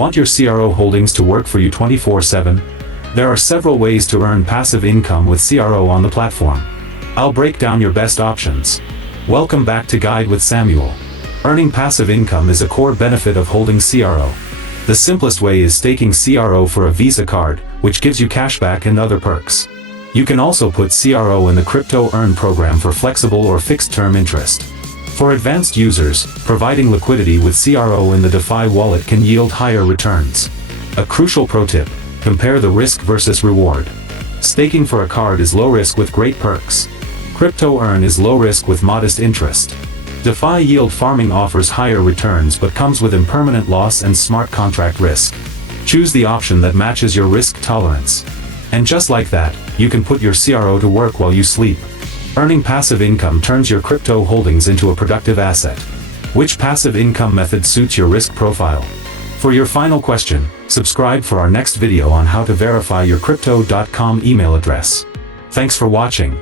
Want your CRO holdings to work for you 24/7? There are several ways to earn passive income with CRO on the platform. I'll break down your best options. Welcome back to Guide with Samuel. Earning passive income is a core benefit of holding CRO. The simplest way is staking CRO for a Visa card, which gives you cashback and other perks. You can also put CRO in the Crypto Earn program for flexible or fixed-term interest. For advanced users, providing liquidity with CRO in the DeFi wallet can yield higher returns. A crucial pro tip: compare the risk versus reward. Staking for a card is low risk with great perks. Crypto Earn is low risk with modest interest. DeFi yield farming offers higher returns but comes with impermanent loss and smart contract risk. Choose the option that matches your risk tolerance. And just like that, you can put your CRO to work while you sleep. Earning passive income turns your crypto holdings into a productive asset. Which passive income method suits your risk profile? For your final question, subscribe for our next video on how to verify your Crypto.com email address. Thanks for watching.